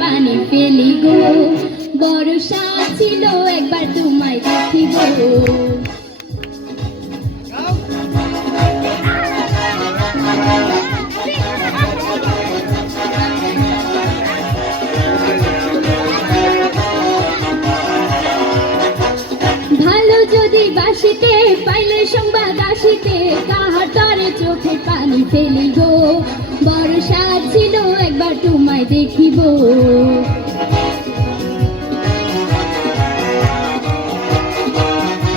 পানি ফেলি গো। বর্ষা ছিল, একবার তোমায় দেখিব ভালো বাসিতে, পাইলে সংবাদ আসিতে। কাহার তরে চোখে পানি ফেলি গো। বর্ষা তোমায় দেখিব।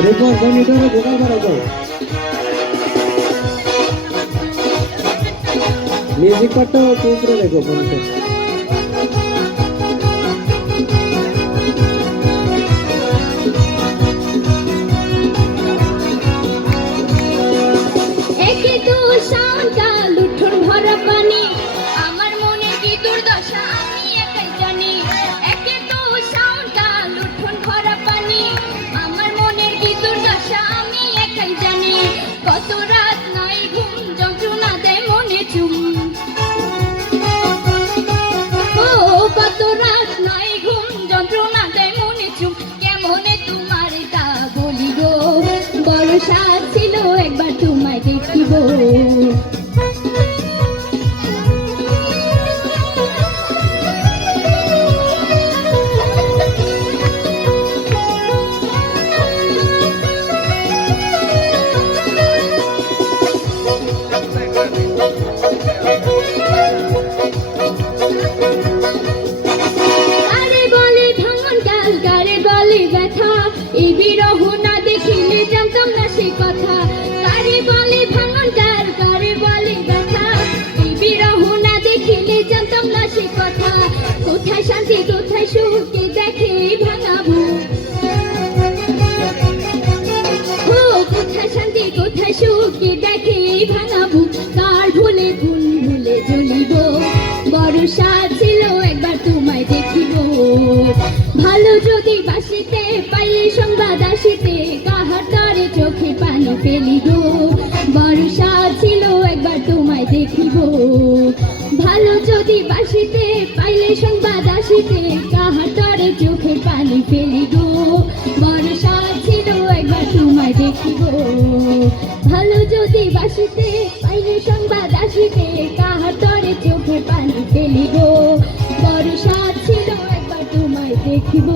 রেকর্ড মনিটরে ঢোকা করা যাও মিউজিক পার্টটা উপরে করে দেখো একে দেখিব আরে বলে ভাঙন কাল কারে বলে ব্যথা? এই বিরহ সুখকে দেখে ভাঙাবো। ও কোথায় শান্তি কোথায় সুখকে দেখে ভাঙাবো। কার ভুলে গুণ ভুলে জ্বলিব? বর্ষা ছিল, একবার তোমায় দেখিব। ভালো যদি বাসিতে, পাইলে সংবাদ আসিতে, কাহার তরে চোখে পানি ফেলিব? বর্ষা ছিল, একবার তোমায় দেখিব। ভালো যদি বাসিতে, পাইলে সংবাদ আসিতে কাহার তরে চোখে পানি ফেলিব। বর্ষা ছিল, একবার তোমায় দেখিব। ভালো যদি বাসিতে, পাইলে সংবাদ আসিতে কাহার তরে চোখে পানি ফেলিব। বর্ষা ছিল, একবার তোমায় দেখিব।